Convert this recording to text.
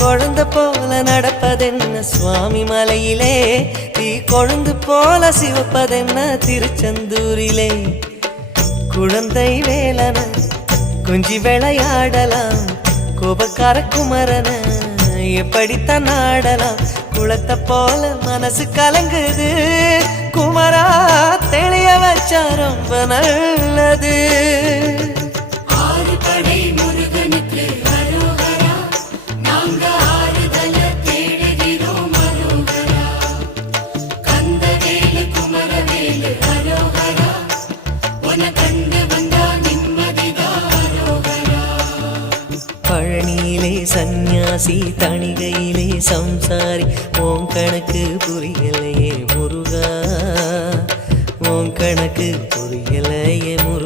குழந்தை போல நடப்பதென்ன சுவாமி மலையிலே, தீ கொழுந்து போல சிவப்பதென்ன திருச்செந்தூரிலே. குழந்தை வேலன கொஞ்சி விளையாடலாம், கோபக்கார குமரன எப்படித்தான் ஆடலாம். குளத்தை போல மனசு கலங்குது, குமரா தெளிய வச்சா ரொம்ப நல்லது. பழனியிலே சந்நியாசி, தணிகையிலே சம்சாரி, ஓம் கணக்கு புரியலையே முருகா, ஓம் கணக்கு புரியலையே முருகா.